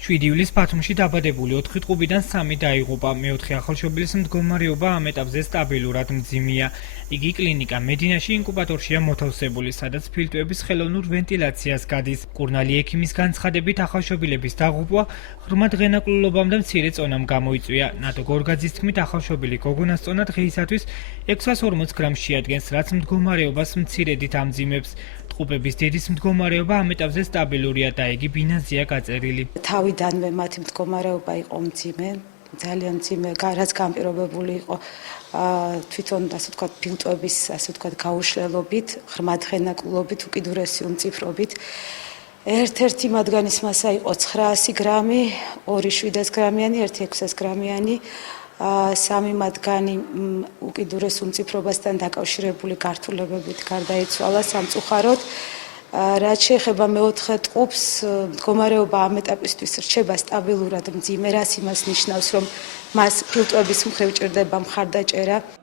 7 ივლისს ბათუმში დაბადებული 4 ტყუპიდან 3 დაიღუპა. მეოთხე ახალშობილის მდგომარეობა ამ ეტაპზე სტაბილურად მძიმეა. იგი კლინიკა მედინაში ინკუბატორშია მოთავსებული, სადაც ფილტვების ხელოვნურ ვენტილაციას გადის. მკურნალი ექიმის განცხადებით, ახალშობილების დაღუპვა ღრმა დღენაკლულობამ და მცირე წონამ გამოიწვია. ნატო გორგაძის თქმით, ახალშობილი გოგონას წონა დღეისათვის 640 გრამს შეადგენს, რაც მდგომარეობას მცირედით ამძიმებს. ტყუპების დედის მდგომარეობა ამ ეტაპზე სტაბილურია და იგი ბინაზეა გაწერილი. თავიდანვე მათი მდგომარეობა იყო მძიმე, ძალიან მძიმე, რაც განპირობებული იყო თვითონ ასე ვთქვათ ფილტვების ასე ვთქვათ გაუშლელობით, ღრმა დღენაკლულობით, უკიდურესი უმწიფრობით. ერთ-ერთი მათგანის მასა იყო 900 გრამი, ორი 700 გრამიანი, ერთი 600 გრამიანი. სამი მათგანი უკიდურეს უმწიფრობასთან დაკავშირებული გართულებებით გარდაიცვალა სამწუხაროდ. რაც შეეხება მეოთხე ტყუპს, მდგომარეობა ამ ეტაპისთვის რჩება სტაბილურად მძიმე, რაც იმას ნიშნავს, რომ მას ფილტვების მხრივ ჭირდება მხარდაჭერა.